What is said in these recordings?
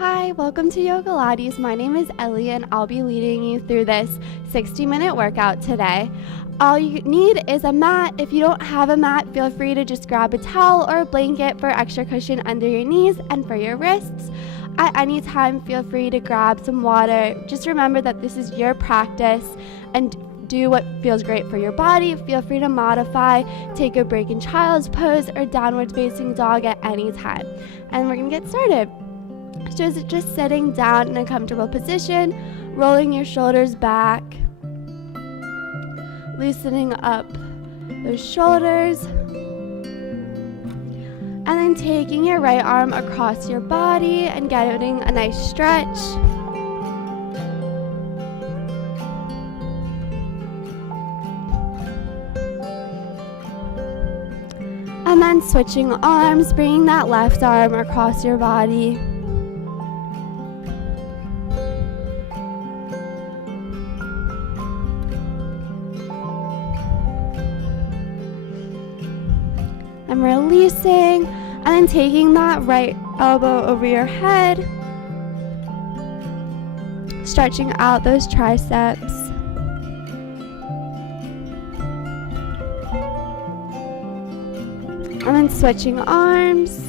Hi, welcome to Yogalates. My name is Ellie and I'll be leading you through this 60-minute workout today. All you need is a mat. If you don't have a mat, feel free to just grab a towel or a blanket for extra cushion under your knees and for your wrists. At any time, feel free to grab some water. Just remember that this is your practice and do what feels great for your body. Feel free to modify, take a break in child's pose or downward facing dog at any time. And we're gonna get started. So just sitting down in a comfortable position, rolling your shoulders back, loosening up those shoulders, and then taking your right arm across your body and getting a nice stretch. And then switching arms, bringing that left arm across your body. And releasing, and then taking that right elbow over your head, stretching out those triceps. And then switching arms.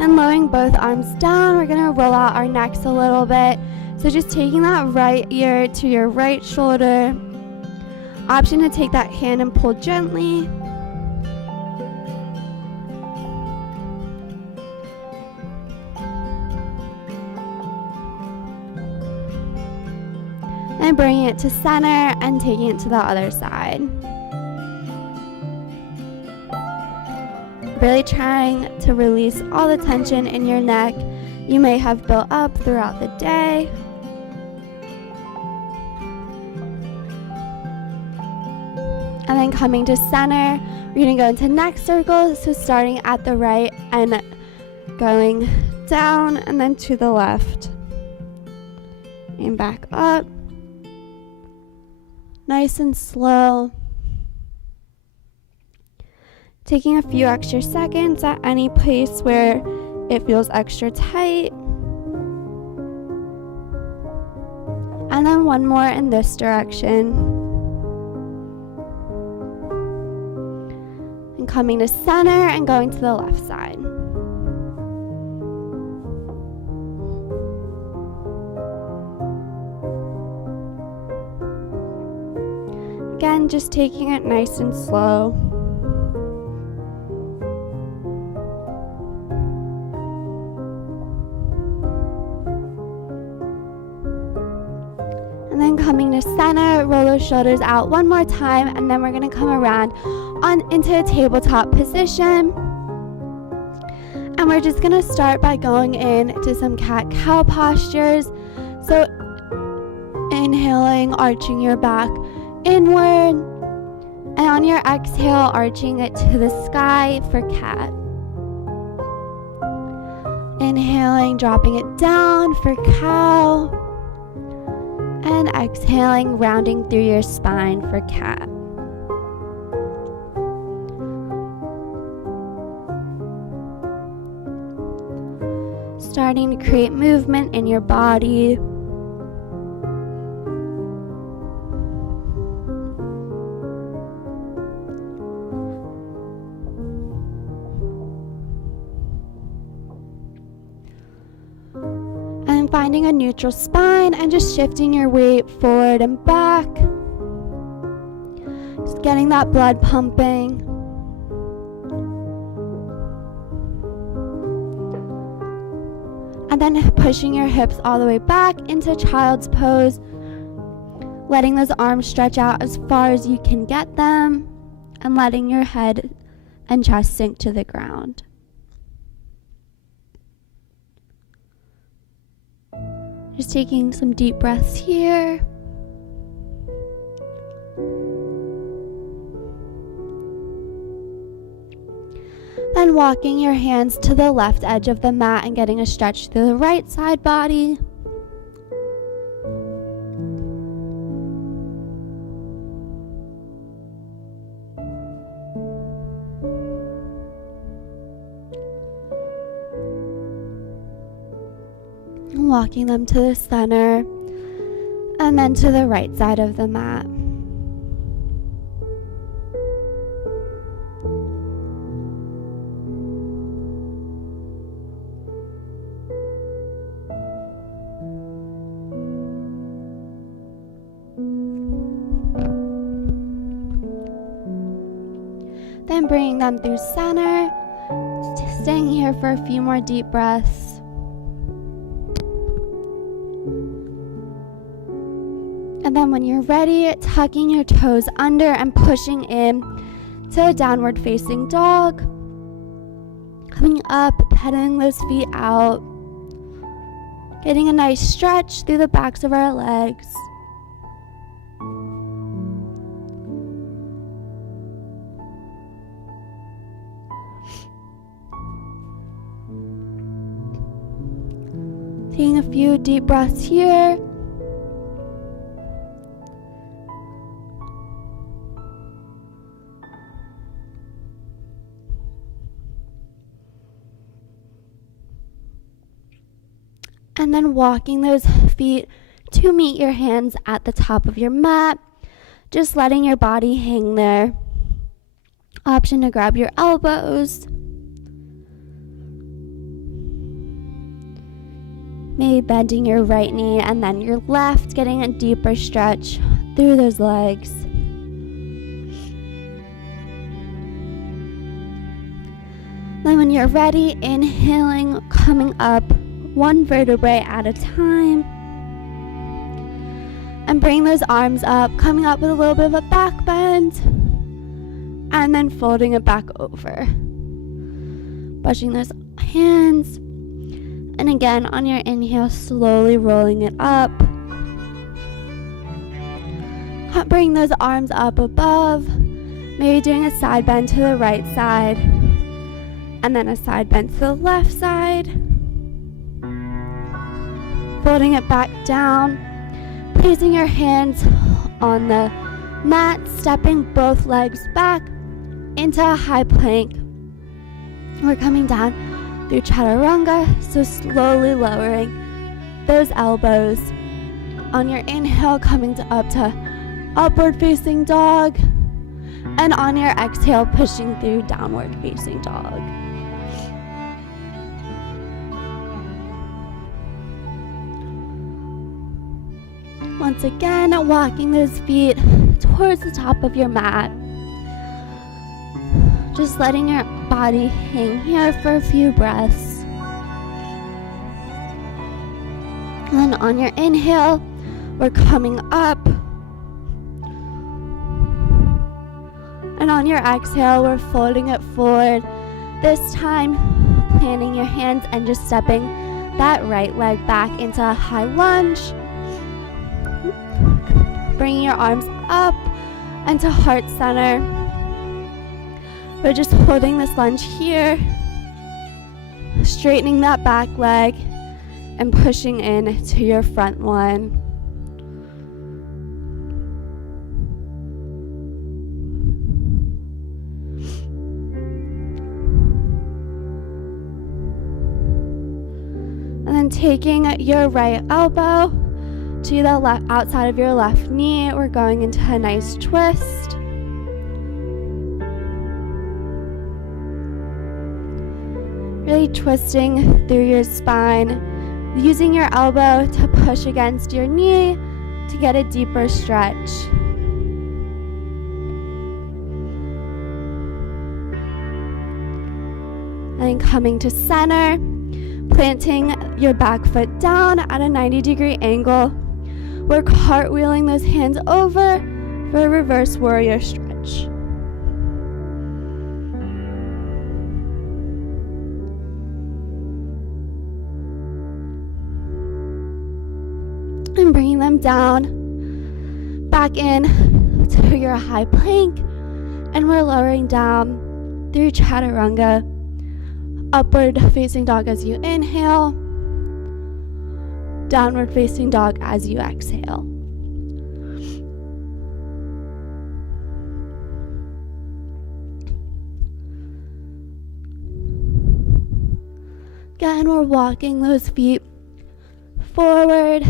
And lowering both arms down, we're going to roll out our necks a little bit. So just taking that right ear to your right shoulder. Option to take that hand and pull gently. And bringing it to center and taking it to the other side. Really trying to release all the tension in your neck you may have built up throughout the day. And then coming to center, we're going to go into neck circles. So starting at the right and going down and then to the left. And back up. Nice and slow. Taking a few extra seconds at any place where it feels extra tight. And then one more in this direction. And coming to center and going to the left side. Again, just taking it nice and slow. And then coming to center, roll those shoulders out one more time, and then we're going to come around into a tabletop position. And we're just going to start by going into some cat-cow postures. So inhaling, arching your back inward, and on your exhale, arching it to the sky for cat. Inhaling, dropping it down for cow. And exhaling, rounding through your spine for cat. Starting to create movement in your body. Finding a neutral spine and just shifting your weight forward and back. Just getting that blood pumping. And then pushing your hips all the way back into child's pose. Letting those arms stretch out as far as you can get them. And letting your head and chest sink to the ground. Just taking some deep breaths here. Then walking your hands to the left edge of the mat and getting a stretch through the right side body. walking them to the center and then to the right side of the mat. Then bringing them through center, staying here for a few more deep breaths. And then when you're ready, tucking your toes under and pushing in to a downward facing dog. Coming up, pedaling those feet out. Getting a nice stretch through the backs of our legs. Taking a few deep breaths here. And then walking those feet to meet your hands at the top of your mat. Just letting your body hang there. Option to grab your elbows. Maybe bending your right knee and then your left, getting a deeper stretch through those legs. Then when you're ready, inhaling, coming up one vertebrae at a time. And bring those arms up, coming up with a little bit of a back bend. And then folding it back over. Brushing those hands. And again, on your inhale, slowly rolling it up. Bring those arms up above. Maybe doing a side bend to the right side. And then a side bend to the left side. Folding it back down. Placing your hands on the mat. Stepping both legs back into a high plank. We're coming down through chaturanga, so slowly lowering those elbows. On your inhale, coming up to upward facing dog, and on your exhale, pushing through downward facing dog. Once again, walking those feet towards the top of your mat. Just letting your body hang here for a few breaths. And then on your inhale, we're coming up. And on your exhale, we're folding it forward. This time, planting your hands and just stepping that right leg back into a high lunge. Bringing your arms up and to heart center. We're just holding this lunge here, straightening that back leg and pushing in to your front one. And then taking your right elbow to the outside of your left knee, we're going into a nice twist. Really twisting through your spine, using your elbow to push against your knee to get a deeper stretch. And then coming to center, planting your back foot down at a 90-degree angle. We're cartwheeling those hands over for a reverse warrior stretch. And bringing them down, back in to your high plank, and we're lowering down through chaturanga, upward facing dog as you inhale, downward facing dog as you exhale. Again, we're walking those feet forward,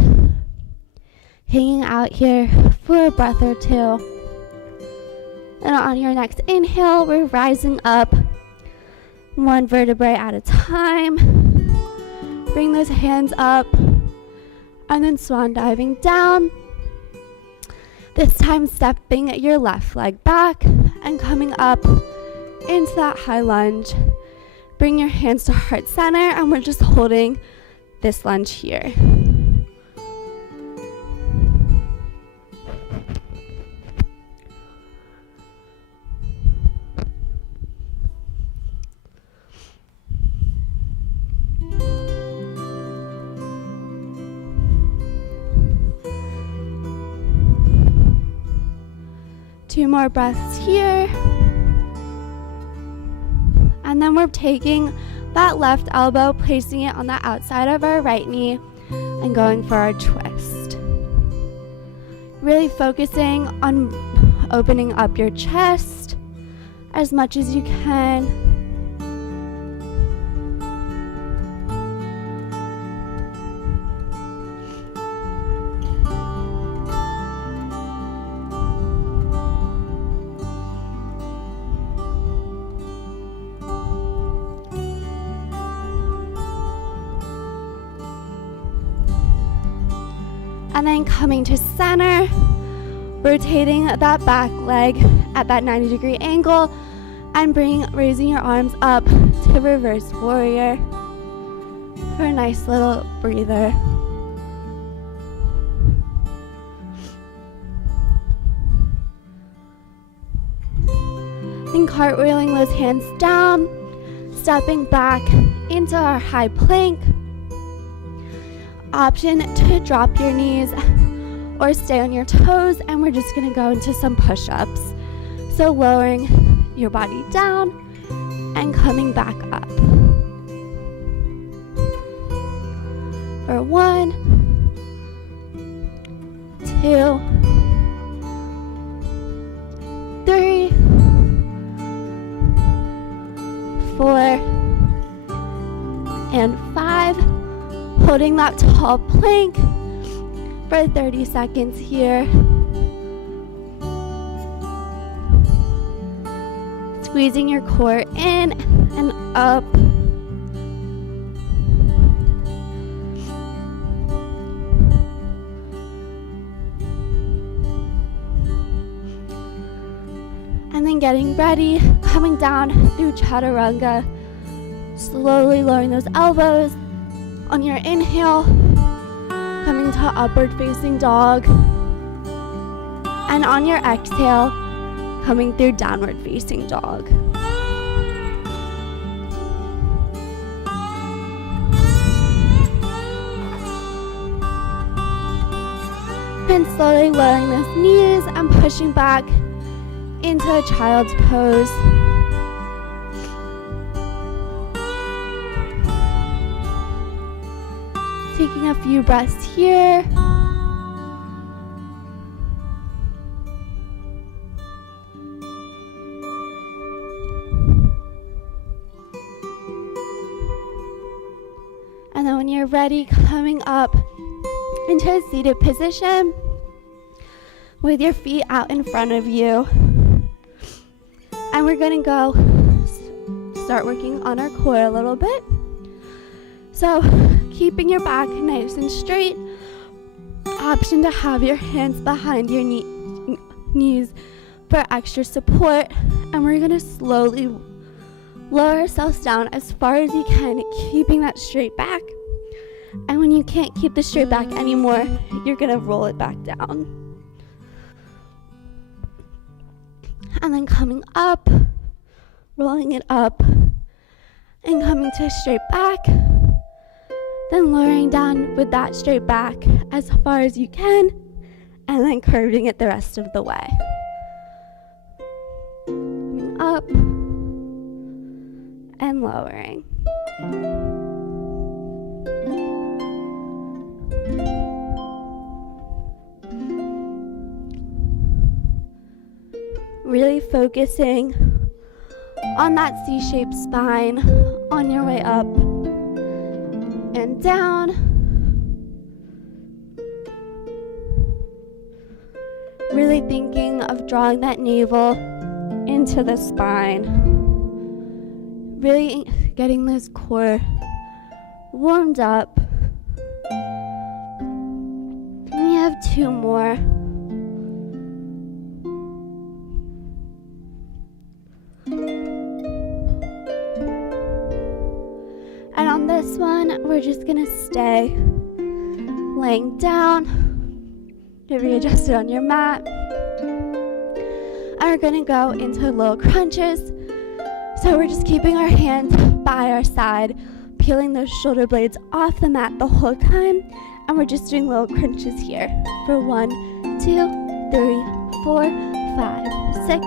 hanging out here for a breath or two. And on your next inhale, we're rising up one vertebrae at a time. Bring those hands up and then swan diving down. This time stepping your left leg back and coming up into that high lunge. Bring your hands to heart center and we're just holding this lunge here. Two more breaths here. And then we're taking that left elbow, placing it on the outside of our right knee, and going for our twist. Really focusing on opening up your chest as much as you can. And then coming to center, rotating that back leg at that 90-degree angle and raising your arms up to reverse warrior for a nice little breather. Then cartwheeling those hands down, stepping back into our high plank. Option to drop your knees or stay on your toes, and we're just going to go into some push-ups. So lowering your body down and coming back up. For 1, 2, 3, 4, and 5. Holding that tall plank for 30 seconds here. Squeezing your core in and up. And then getting ready, coming down through chaturanga, slowly lowering those elbows. On your inhale, coming to upward facing dog. And on your exhale, coming through downward facing dog. And slowly lowering those knees and pushing back into a child's pose. Taking a few breaths here. And then when you're ready, coming up into a seated position with your feet out in front of you. And we're going to go start working on our core a little bit. So keeping your back nice and straight. Option to have your hands behind your knees for extra support. And we're going to slowly lower ourselves down as far as you can, keeping that straight back. And when you can't keep the straight back anymore, you're going to roll it back down. And then coming up, rolling it up, and coming to a straight back. Then lowering down with that straight back as far as you can, and then curving it the rest of the way. Coming up and lowering. Really focusing on that C-shaped spine on your way up and down. really thinking of drawing that navel into the spine. Really getting this core warmed up. We have 2 more. And on this one, we're just gonna stay laying down to readjust it on your mat. And we're gonna go into little crunches. So we're just keeping our hands by our side, peeling those shoulder blades off the mat the whole time. And we're just doing little crunches here for 1, 2, 3, 4, 5, 6,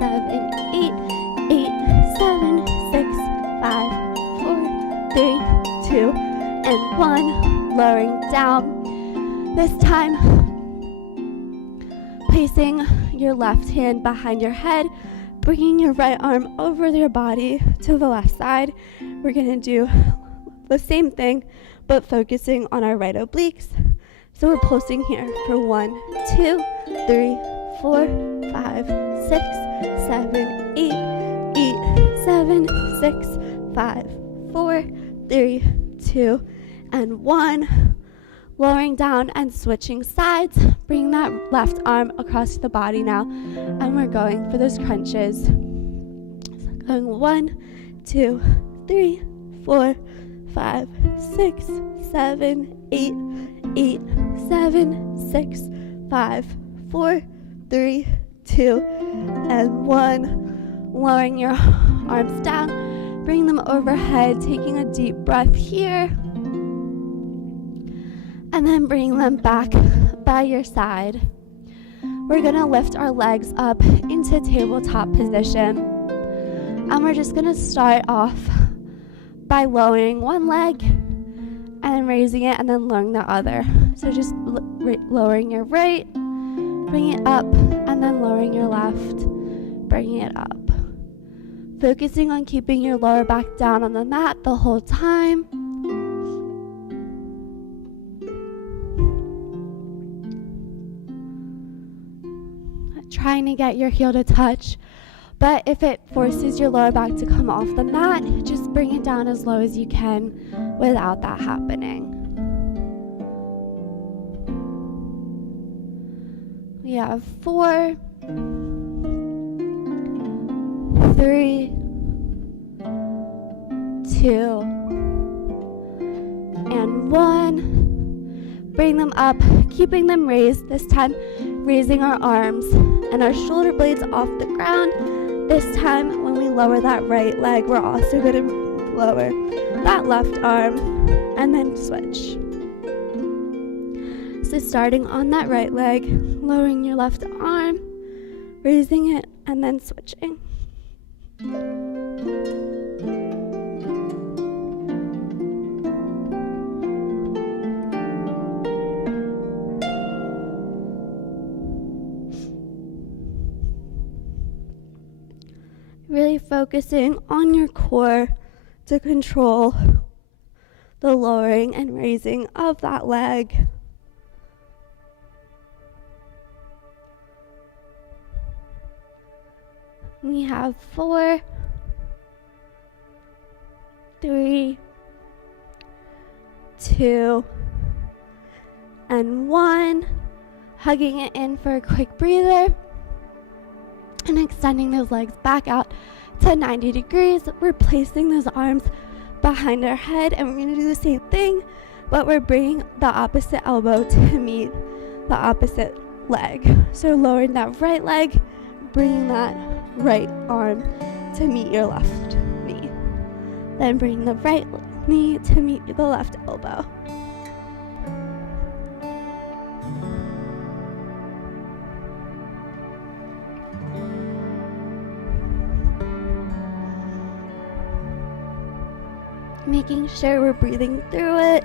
7, 8, 8, 7, 6, 5, 4, 3, 2, and 1. Lowering down. This time, placing your left hand behind your head, bringing your right arm over your body to the left side. We're gonna do the same thing, but focusing on our right obliques. So we're pulsing here for 1, 2, 3, 4, 5, 6, 7, 8, 8, 7, 6, 5, 4, 3, 2, and 1. Lowering down and switching sides, bringing that left arm across the body now, and we're going for those crunches. So going 1, 2, 3, 4, 5, 6, 7, 8, 8, 7, 6, 5, 4, 3, 2, and 1. Lowering your arms down, bring them overhead, taking a deep breath here. And then bring them back by your side. We're gonna lift our legs up into tabletop position. And we're just gonna start off by lowering one leg and then raising it and then lowering the other. So just lowering your right, bring it up, and then lowering your left, bringing it up. Focusing on keeping your lower back down on the mat the whole time. Trying to get your heel to touch, but if it forces your lower back to come off the mat, just bring it down as low as you can without that happening. We have 4, 3, 2, and 1. Bring them up, keeping them raised, this time raising our arms and our shoulder blades off the ground. This time, when we lower that right leg, we're also going to lower that left arm and then switch. So starting on that right leg, lowering your left arm, raising it, and then switching. Really focusing on your core to control the lowering and raising of that leg. We have 4, 3, 2, and 1. Hugging it in for a quick breather. And extending those legs back out to 90 degrees. We're placing those arms behind our head, and we're going to do the same thing, but we're bringing the opposite elbow to meet the opposite leg. So lowering that right leg, bringing that right arm to meet your left knee. Then bring the right knee to meet the left elbow. Making sure we're breathing through it.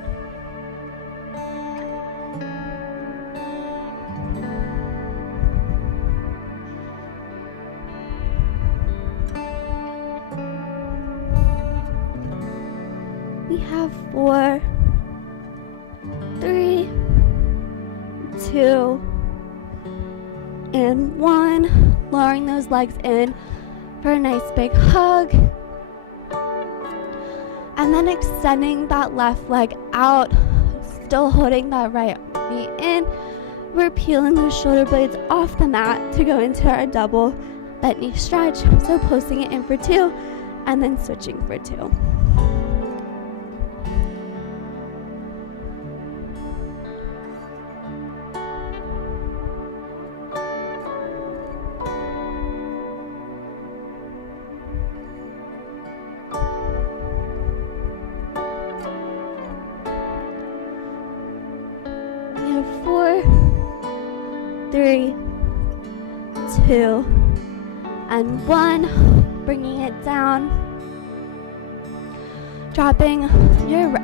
We have 4, 3, 2, and 1. Lowering those legs in for a nice big hug. And then extending that left leg out, still holding that right knee in. We're peeling those shoulder blades off the mat to go into our double bent knee stretch. So posting it in for 2 and then switching for 2. We have 4, 3, 2, and 1. Bringing it down.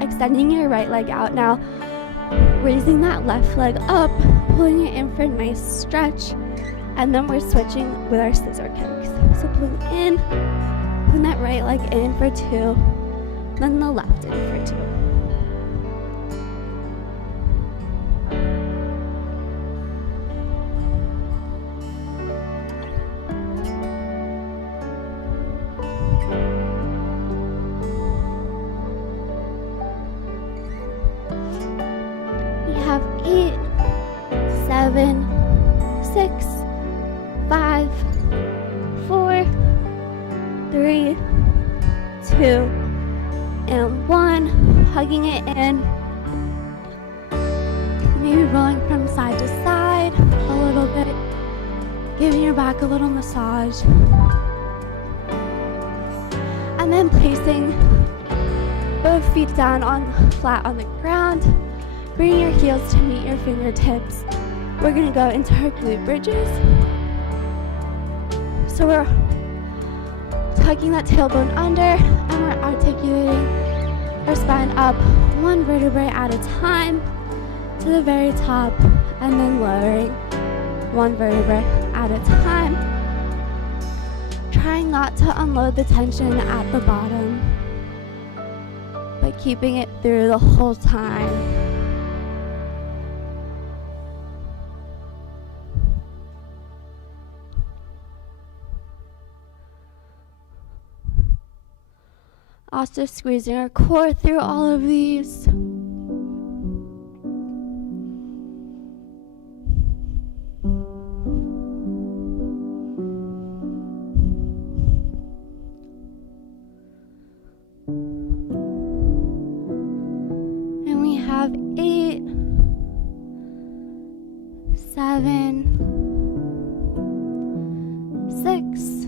Extending your right leg out now. Raising that left leg up, pulling it in for a nice stretch. And then we're switching with our scissor kicks. So pulling in, pulling that right leg in for 2, then the left in for 2. Have 8, 7, 6, 5, 4, 3, 2, and 1. Hugging it in. Maybe rolling from side to side a little bit. Giving your back a little massage. And then placing both feet down flat on the ground. Bring your heels to meet your fingertips. We're going to go into our glute bridges. So we're tucking that tailbone under and we're articulating our spine up 1 vertebrae at a time to the very top and then lowering 1 vertebrae at a time. Trying not to unload the tension at the bottom, but keeping it through the whole time. Also squeezing our core through all of these. And we have 8, 7, 6,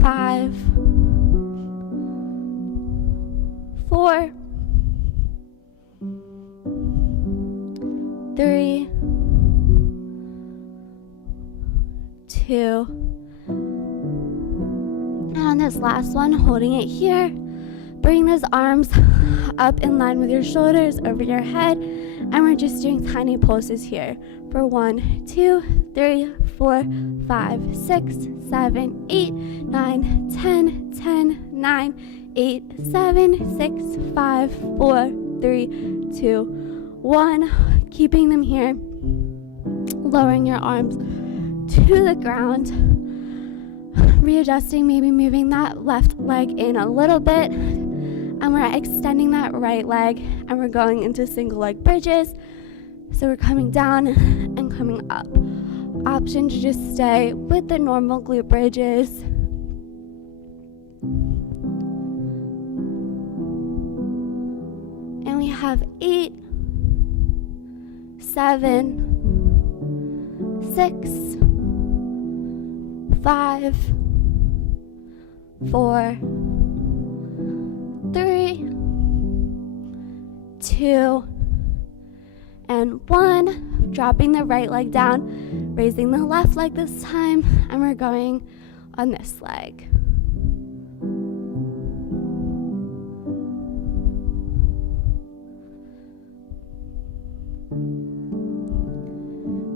5, 4, 3, 2, and on this last one, holding it here, bring those arms up in line with your shoulders over your head, and we're just doing tiny pulses here for 1, 2, 3, 4, 5, 6, 7, 8, 9, 10, 10, 9, 8, 7, 6, 5, 4, 3, 2, 1. Keeping them here. Lowering your arms to the ground. Readjusting, maybe moving that left leg in a little bit. And we're extending that right leg and we're going into single leg bridges. So we're coming down and coming up. Option to just stay with the normal glute bridges. And we have 8, 7, 6, 5, 4, 3, 2, and 1. Dropping the right leg down, raising the left leg this time, and we're going on this leg.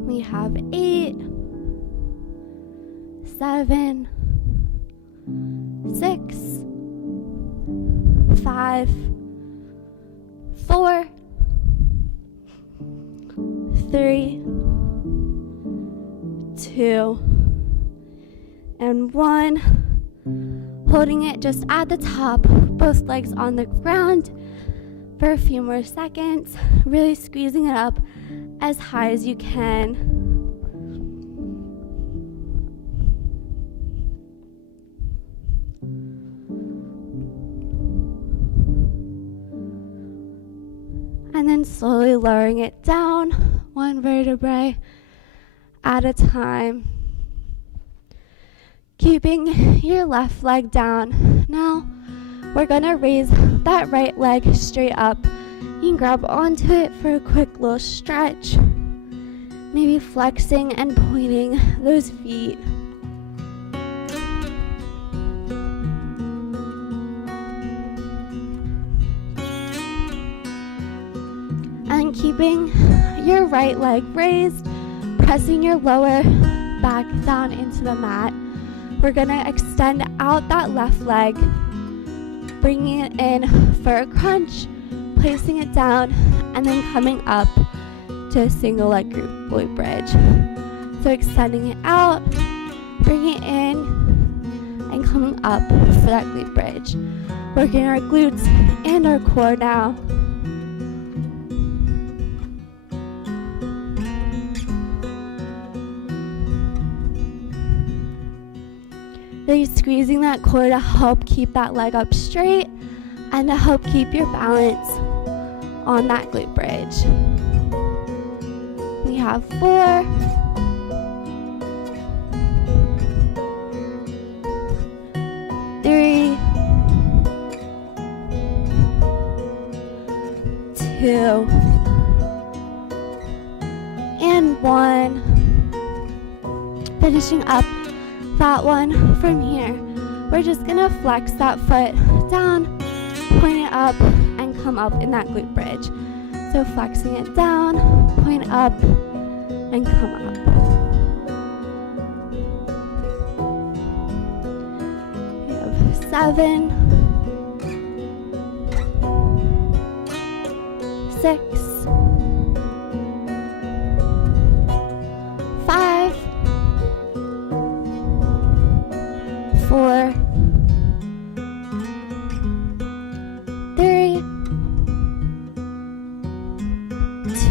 We have 8, 7, 6, 5, 4, 3, 2, and 1. Holding it just at the top, both legs on the ground for a few more seconds, really squeezing it up as high as you can. And then slowly lowering it down, one vertebrae at a time. Keeping your left leg down. Now, we're gonna raise that right leg straight up. You can grab onto it for a quick little stretch. Maybe flexing and pointing those feet. And keeping your right leg raised, pressing your lower back down into the mat. We're gonna extend out that left leg, bringing it in for a crunch, placing it down, and then coming up to a single leg glute bridge. So extending it out, bringing it in, and coming up for that glute bridge. Working our glutes and our core now. Really squeezing that core to help keep that leg up straight and to help keep your balance on that glute bridge. We have 4, 3, 2, and 1. Finishing up that one from here. We're just gonna flex that foot down, point it up, and come up in that glute bridge. So flexing it down, point up, and come up. We have 7, 6, 5, 4, 3,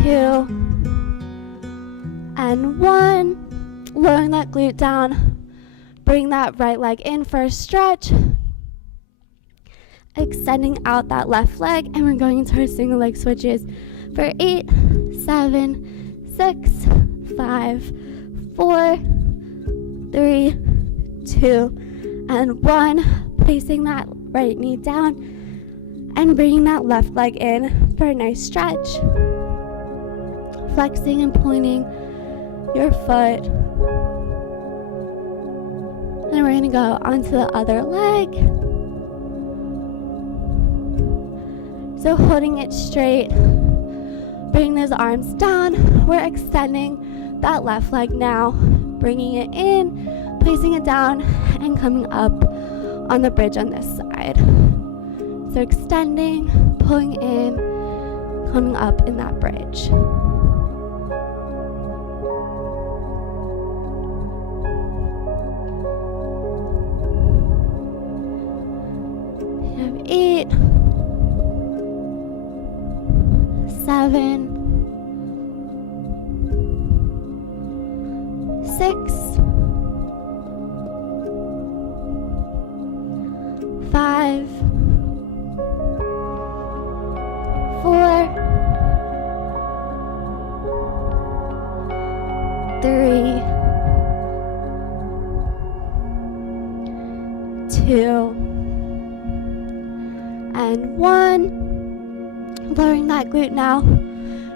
2, and 1. Lowering that glute down. Bring that right leg in for a stretch. Extending out that left leg, and we're going into our single leg switches for 8, 7, 6, 5, 4, 3, 2, and 1. Placing that right knee down and bringing that left leg in for a nice stretch. Flexing and pointing your foot. And we're going to go onto the other leg. So holding it straight, bring those arms down. We're extending that left leg now, bringing it in, placing it down, and coming up on the bridge on this side. So extending, pulling in, coming up in that bridge. We have 8, 7, 6, 5, 4, 3, 2, and 1. Lowering that glute now.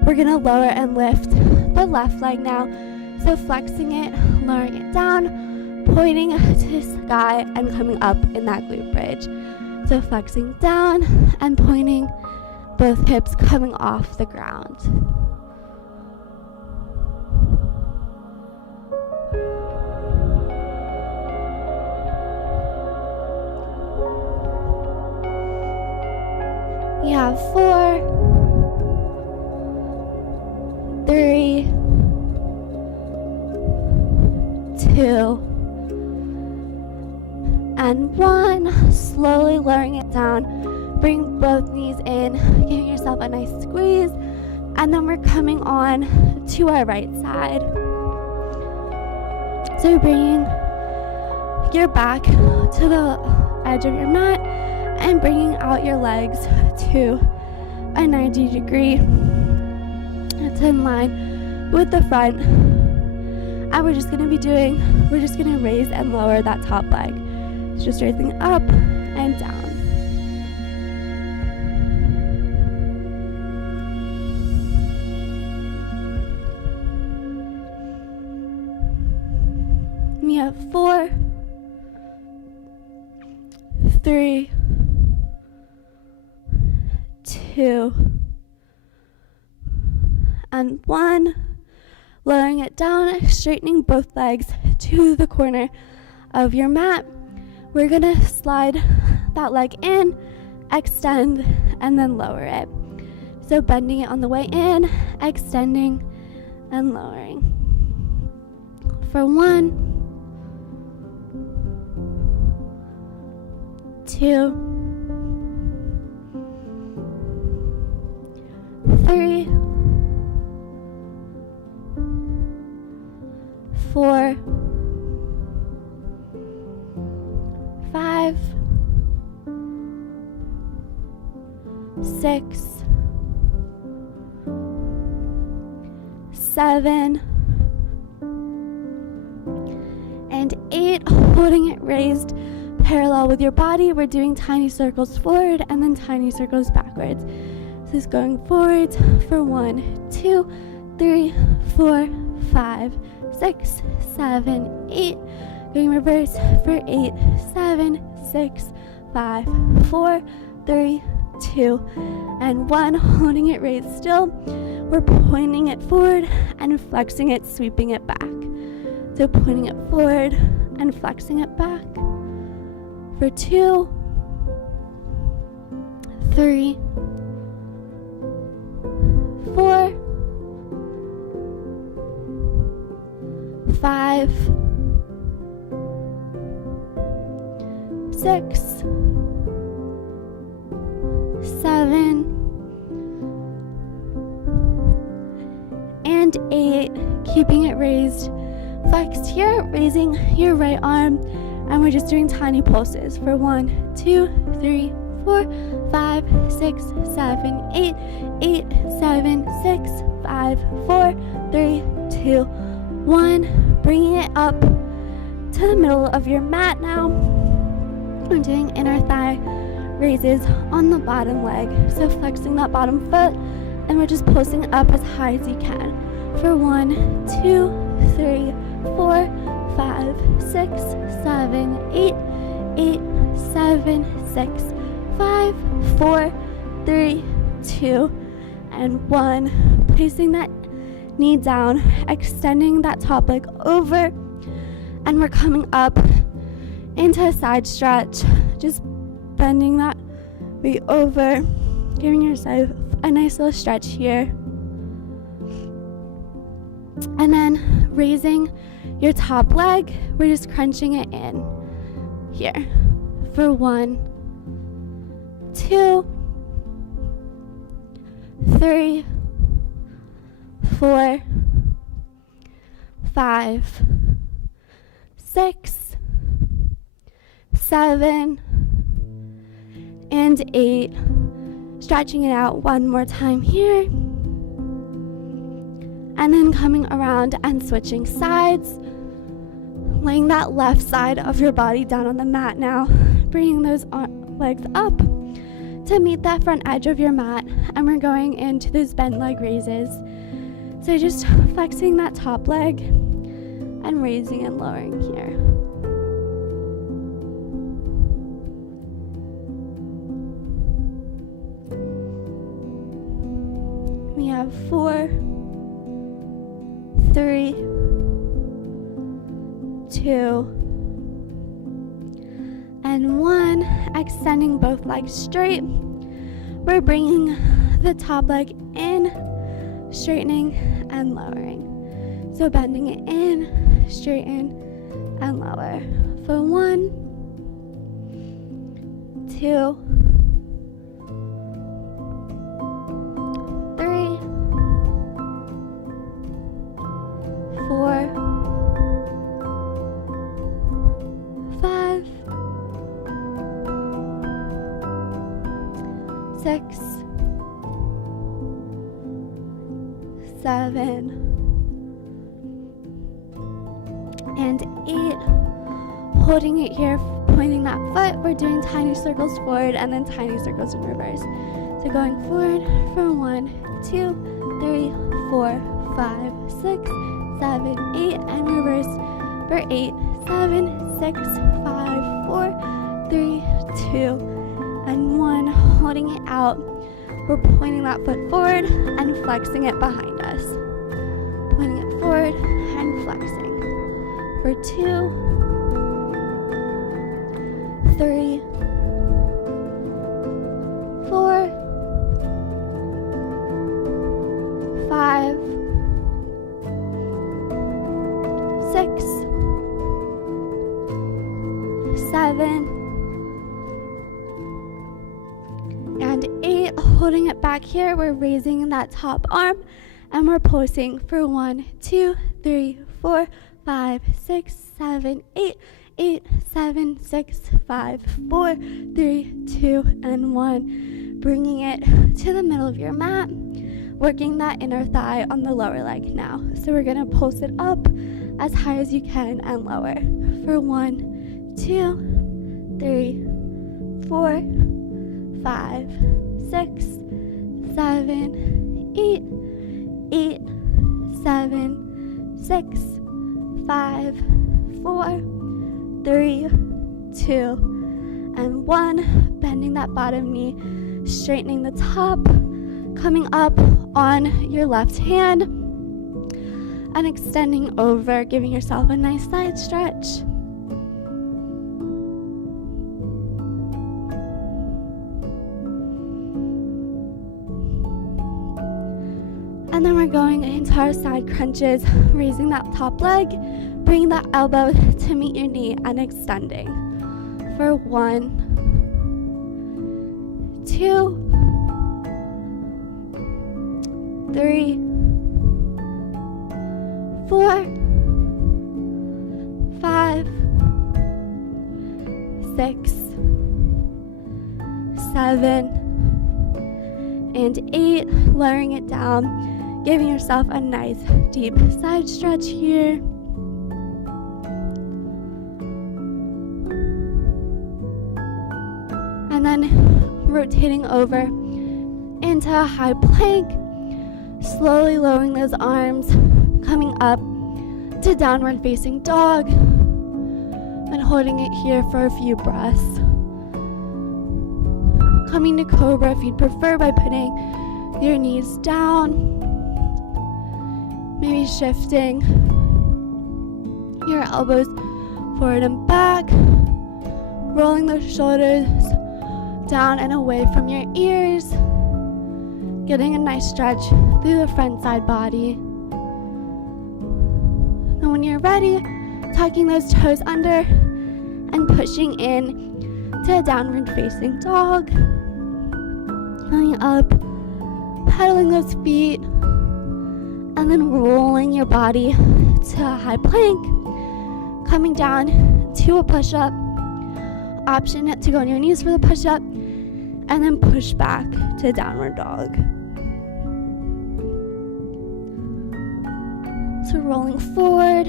We're going to lower and lift the left leg now. So flexing it, lowering it down, pointing to the sky, and coming up in that glute bridge. So flexing down and pointing, both hips coming off the ground. We have 4, 3, 2, and 1. Slowly lowering it down. Bring both knees in, giving yourself a nice squeeze, and then we're coming on to our right side. So you're bringing your back to the edge of your mat and bringing out your legs to a 90-degree. It's in line with the front. And we're just going to raise and lower that top leg. It's just raising up and down. We have 4, 3, 2, and 1. Lowering it down, straightening both legs to the corner of your mat. We're gonna slide that leg in, extend, and then lower it. So bending it on the way in, extending, and lowering. For 1, 2, 3, 4, 5, 6, 7, and 8. Holding it raised parallel with your body. We're doing tiny circles forward and then tiny circles backwards. This is going forward for 1, 2, 3, 4, 5, 6, 7, 8. Going reverse for 8, 7, 6, 5, 4, 3, 2, and 1. Holding it raised still. We're pointing it forward and flexing it, sweeping it back. So pointing it forward and flexing it back. For 2, 3, 4, 5, 6, 7, and 8. Keeping it raised. Flexed here, raising your right arm, and we're just doing tiny pulses for 1, 2, 3, 4, 5, 6, 7, 8, 8, 7, 6, 5, 4, 3, 2, 1. Bringing it up to the middle of your mat now. We're doing inner thigh raises on the bottom leg. So flexing that bottom foot, and we're just pulsing up as high as you can. For 1, 2, 3, 4, 5, 6, 7, 8, 8, 7, 6, 5, 4, 3, 2, and 1. Placing that knee down, extending that top leg over, and we're coming up into a side stretch, just bending that way over, giving yourself a nice little stretch here. And then raising your top leg, we're just crunching it in here for 1, 2, 3, 4, 5, 6, 7, and 8. Stretching it out one more time here. And then coming around and switching sides. Laying that left side of your body down on the mat now. Bringing those legs up to meet that front edge of your mat. And we're going into those bent leg raises. So just flexing that top leg and raising and lowering here. We have 4, 3, 2, and 1. Extending both legs straight. We're bringing the top leg in, straightening and lowering. So bending it in, straighten, and lower. For 1, 2, 3, 4, 5, 6, 7, and 8. Holding it here, pointing that foot. We're doing tiny circles forward and then tiny circles in reverse. So going forward for 1, 2, 3, 4, 5, 6, 7, 8, and reverse for 8, 7, 6, 5, 4, 3, 2, and 1. Holding it out. We're pointing that foot forward and flexing it behind us. Pointing it forward and flexing. For 2, 3, 4, 5, 6, 7, and 8. Holding it back here, we're raising that top arm and we're pulsing for 1, 2, 3, 4, 5, 6, 7, 8, 8, 7, 6, 5, 4, 3, 2, and 1. Bringing it to the middle of your mat, working that inner thigh on the lower leg now. So we're going to pulse it up as high as you can and lower. For 1, 2, 3, 4, 5, 6, 7, 8, 8, 7, 6, 5, 4, 3, 2, and 1. Bending that bottom knee, straightening the top, coming up on your left hand, and extending over, giving yourself a nice side stretch. And then we're going into our side crunches, raising that top leg, bringing that elbow to meet your knee and extending. For 1, 2, 3, 4, 5, 6, 7, and 8. Lowering it down, giving yourself a nice deep side stretch here. And then rotating over into a high plank, slowly lowering those arms, coming up to downward facing dog, and holding it here for a few breaths. Coming to cobra if you'd prefer by putting your knees down, maybe shifting your elbows forward and back, rolling those shoulders down and away from your ears, getting a nice stretch through the front side body. And when you're ready, tucking those toes under and pushing in to a downward facing dog. Coming up, pedaling those feet, and then rolling your body to a high plank, coming down to a push-up. Option it to go on your knees for the push-up, and then push back to downward dog. So rolling forward,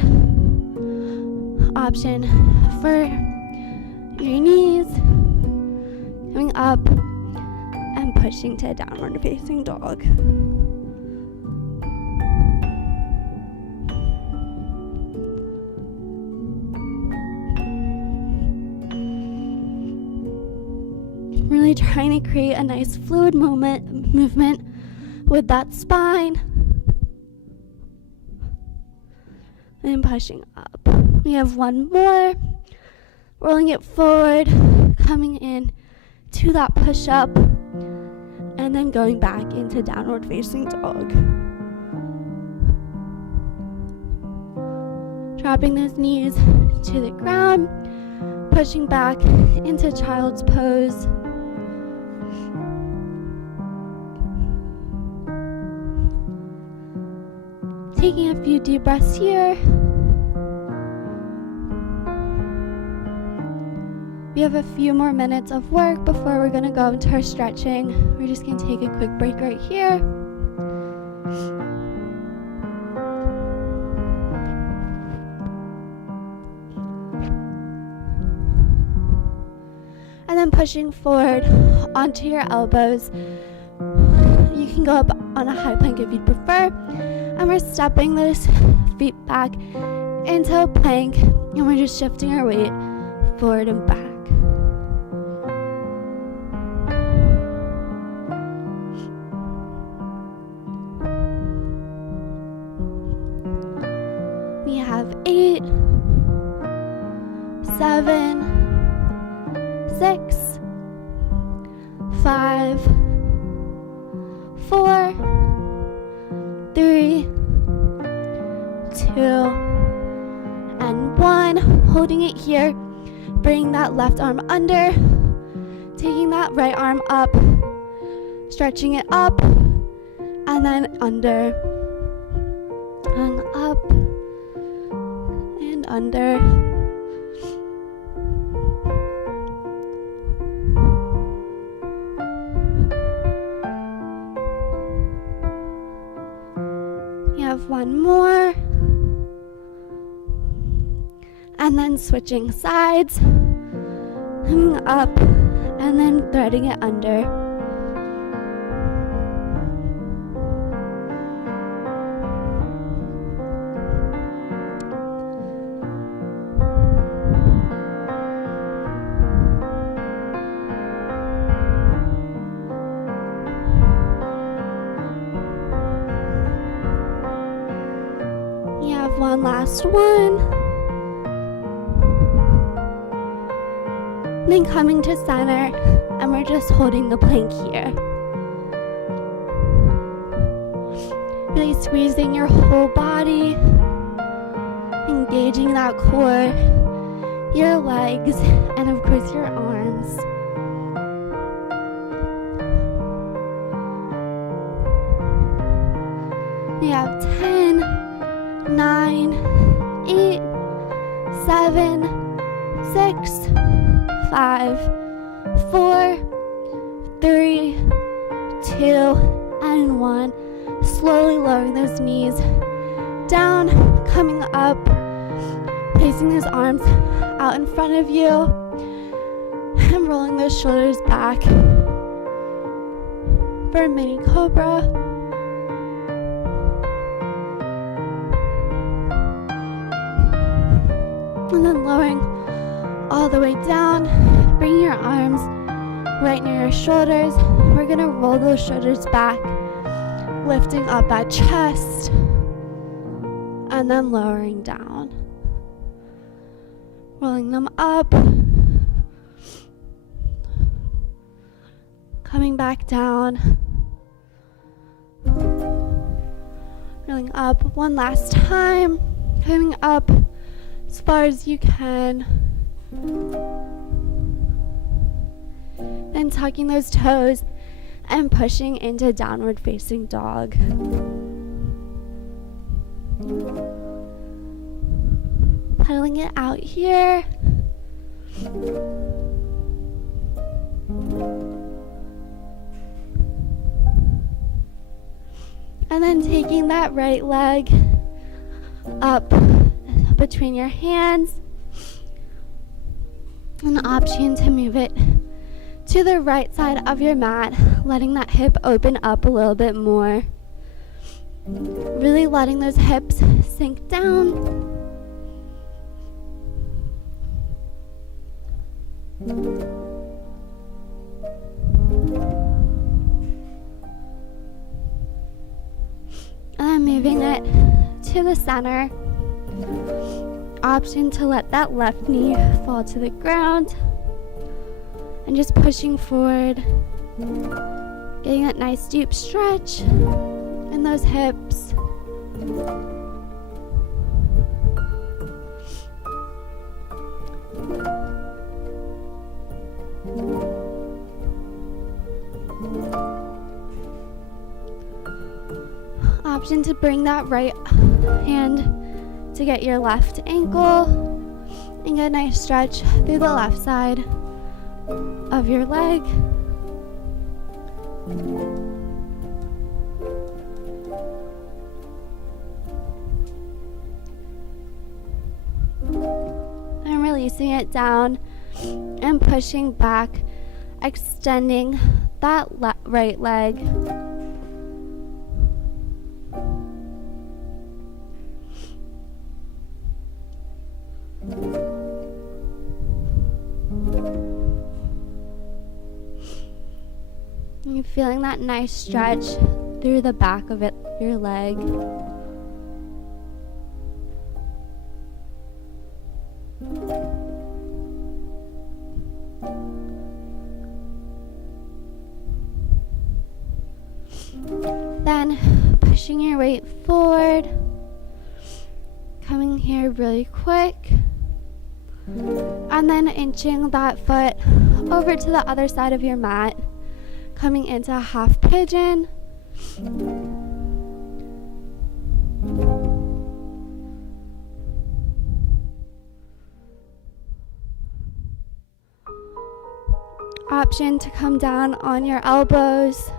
option for your knees, coming up and pushing to a downward facing dog. Really trying to create a nice fluid movement with that spine. And pushing up. We have one more. Rolling it forward, coming in to that push-up, and then going back into downward facing dog. dropping those knees to the ground, pushing back into child's pose. Taking a few deep breaths here. We have a few more minutes of work before we're going to go into our stretching. We're just going to take a quick break right here. And then pushing forward onto your elbows. You can go up on a high plank if you'd prefer. And we're stepping those feet back into a plank, and we're just shifting our weight forward and back. We have 8, 7, 6, 5, 4, 3, 2, and 1. Holding it here. Bring that left arm under. Taking that right arm up. Stretching it up. And then under. And up. And under. One more, and then switching sides, coming up and then threading it under. One last one. Then coming to center, and we're just holding the plank here. Really squeezing your whole body, engaging that core, your legs, and of course your arms. We have 10, 9, 8, 7, 6, 5, 4, 3, 2, and 1. Slowly lowering those knees down, coming up, placing those arms out in front of you, and rolling those shoulders back for a mini cobra. And then lowering all the way down. Bring your arms right near your shoulders. We're going to roll those shoulders back, lifting up that chest, and then lowering down. Rolling them up. Coming back down. Rolling up one last time. Coming up as far as you can. And tucking those toes and pushing into downward facing dog. Pedaling it out here. And then taking that right leg up between your hands. An option to move it to the right side of your mat, letting that hip open up a little bit more. Really letting those hips sink down. And then moving it to the center. Option to let that left knee fall to the ground. And just pushing forward. Getting that nice deep stretch in those hips. Option to bring that right hand to get your left ankle and get a nice stretch through the left side of your leg. And releasing it down and pushing back, extending that right leg. You're feeling that nice stretch through the back of your leg. Then pushing your weight forward, coming here really quick, and then inching that foot over to the other side of your mat, coming into a half pigeon. Option to come down on your elbows.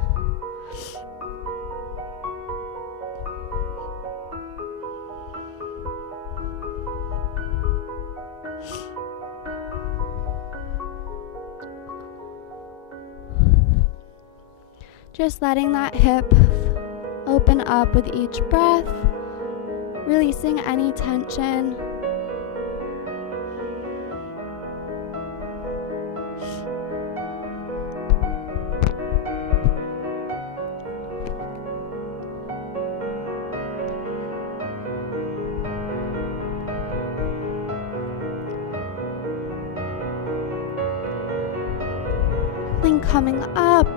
Just letting that hip open up with each breath, releasing any tension. Then coming up.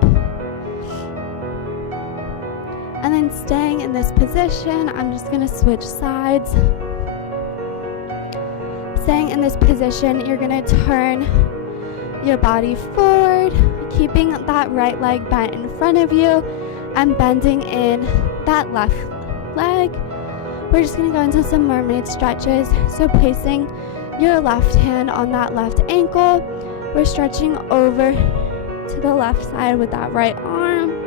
And then staying in this position, I'm just going to switch sides. Staying in this position, you're going to turn your body forward, keeping that right leg bent in front of you and bending in that left leg. We're just going to go into some mermaid stretches. So placing your left hand on that left ankle, we're stretching over to the left side with that right arm.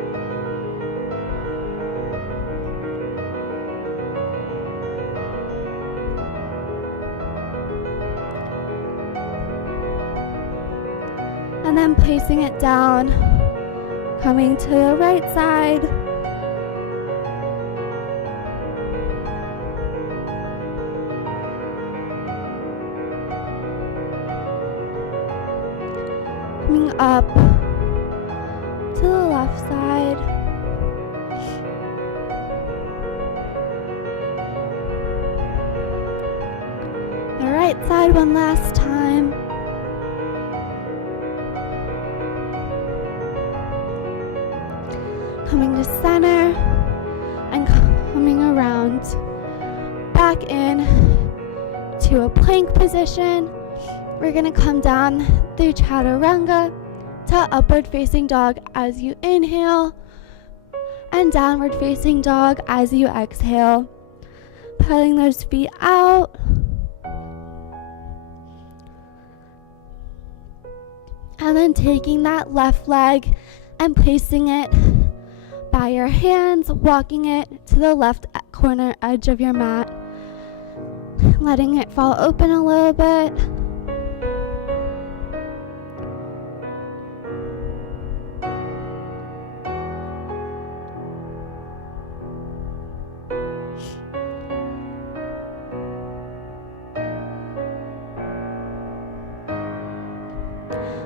And then placing it down, coming to the right side. Coming up to the left side. The right side one last time. Coming to center and coming around back in to a plank position. We're going to come down through chaturanga to upward facing dog as you inhale and downward facing dog as you exhale. Pedaling those feet out. And then taking that left leg and placing it by your hands, walking it to the left corner edge of your mat, letting it fall open a little bit.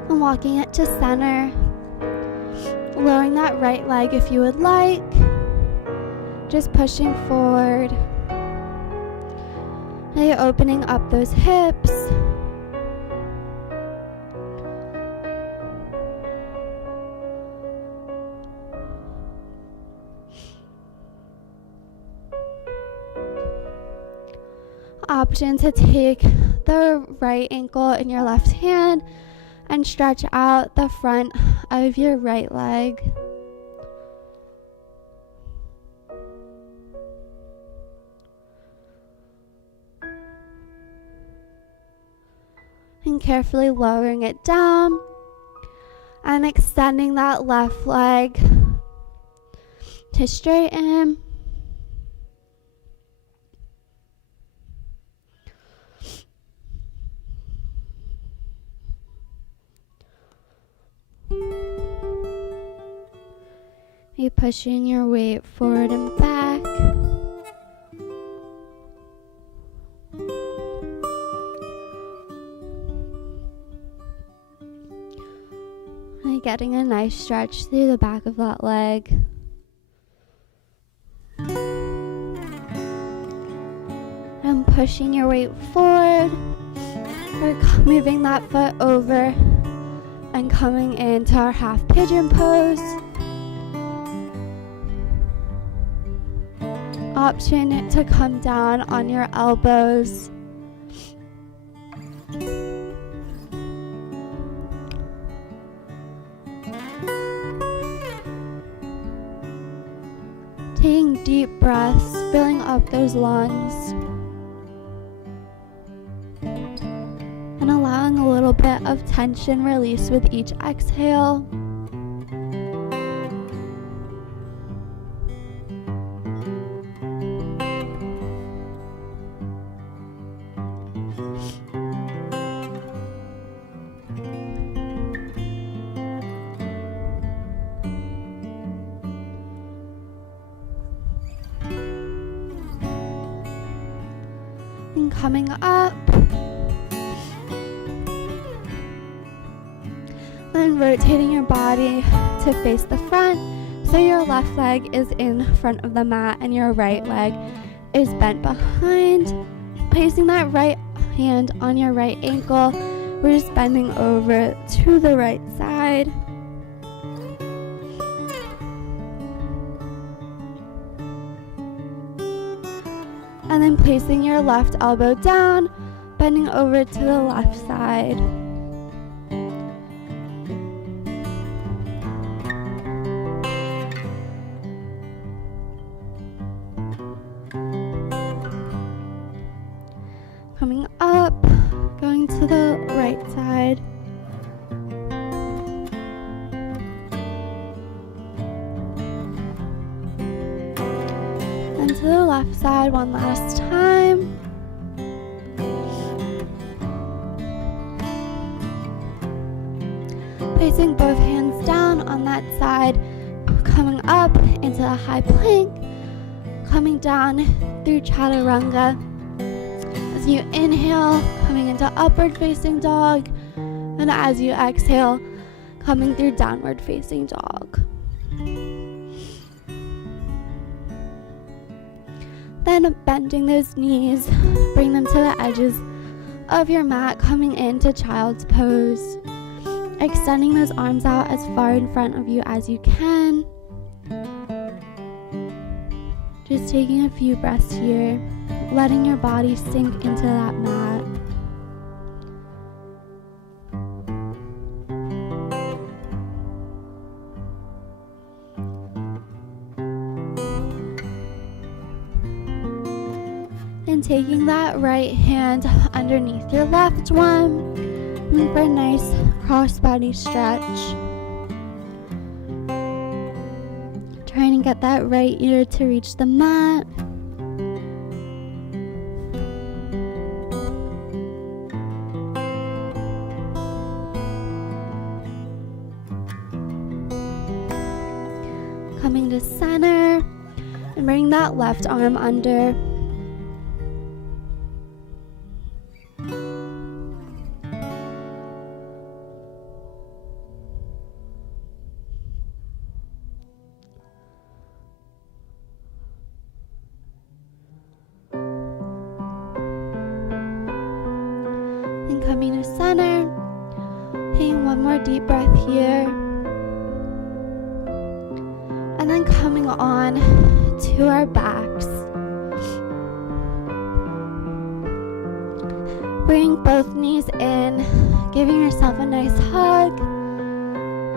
And walking it to center. Lowering that right leg if you would like. Just pushing forward. Now you're opening up those hips. Option to take the right ankle in your left hand and stretch out the front of your right leg. and carefully lowering it down and extending that left leg to straighten. You're pushing your weight forward and back. And getting a nice stretch through the back of that leg. And pushing your weight forward, or moving that foot over and coming into our half pigeon pose. Option to come down on your elbows. Taking deep breaths, filling up those lungs. And allowing a little bit of tension release with each exhale. And coming up, then rotating your body to face the front, so your left leg is in front of the mat and your right leg is bent behind. Placing that right hand on your right ankle, we're just bending over to the right side. And then placing your left elbow down, bending over to the left side. Coming up, going to the right side. And to the left side one last time. Placing both hands down on that side, coming up into a high plank, coming down through chaturanga. As you inhale, coming into upward facing dog, and as you exhale, coming through downward facing dog. Then bending those knees, bring them to the edges of your mat, coming into child's pose. Extending those arms out as far in front of you as you can. Just taking a few breaths here, letting your body sink into that mat. And taking that right hand underneath your left one, and for a nice cross-body stretch. Trying to get that right ear to reach the mat. Coming to center and bring that left arm under. And coming to center, taking one more deep breath here. And then coming on to our backs. Bring both knees in, giving yourself a nice hug,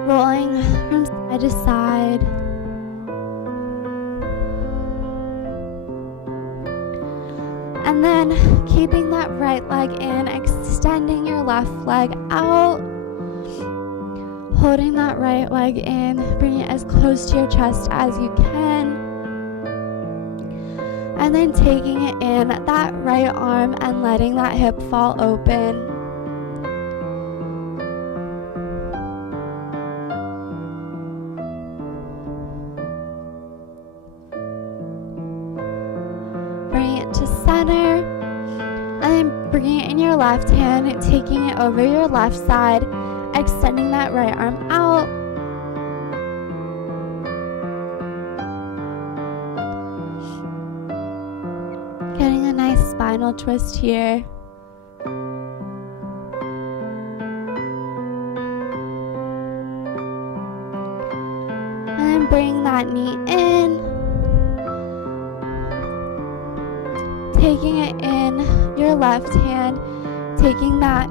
rolling from side to side. And And then keeping that right leg in, extending your left leg out, holding that right leg in, bringing it as close to your chest as you can. And then taking it in that right arm and letting that hip fall open. Bringing it to center. And then bringing it in your left hand, taking it over your left side, extending that right arm out. Getting a nice spinal twist here. And then bring that knee in. Taking it in your left hand, taking that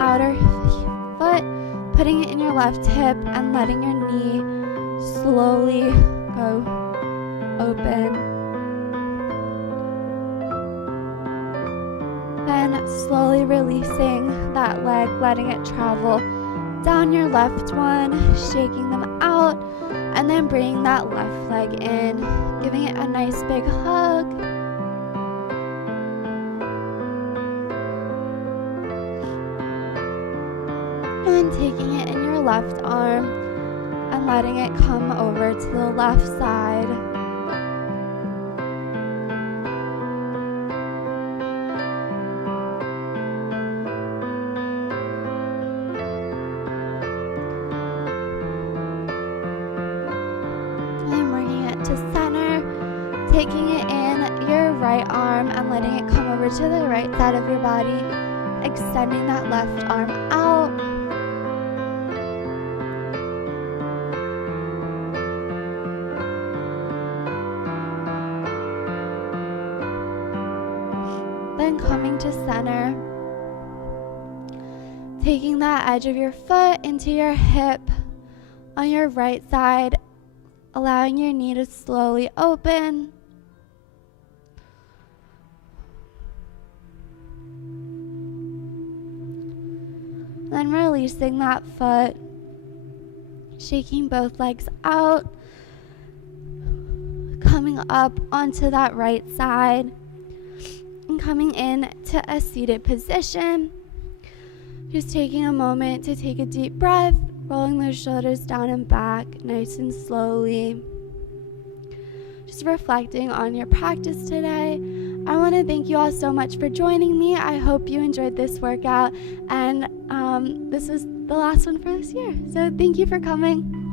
outer foot, putting it in your left hip, and letting your knee slowly go open. Then slowly releasing that leg, letting it travel down your left one, shaking them out, and then bringing that left leg in, giving it a nice big hug. And then taking it in your left arm and letting it come over to the left side. And then bringing it to center, taking it in your right arm and letting it come over to the right side of your body, extending that left arm out. Then coming to center, taking that edge of your foot into your hip on your right side, allowing your knee to slowly open. Then releasing that foot, shaking both legs out, coming up onto that right side, and coming in to a seated position. Just taking a moment to take a deep breath, rolling those shoulders down and back nice and slowly. Just reflecting on your practice today. I want to thank you all so much for joining me. I hope you enjoyed this workout, and this is the last one for this year. So thank you for coming.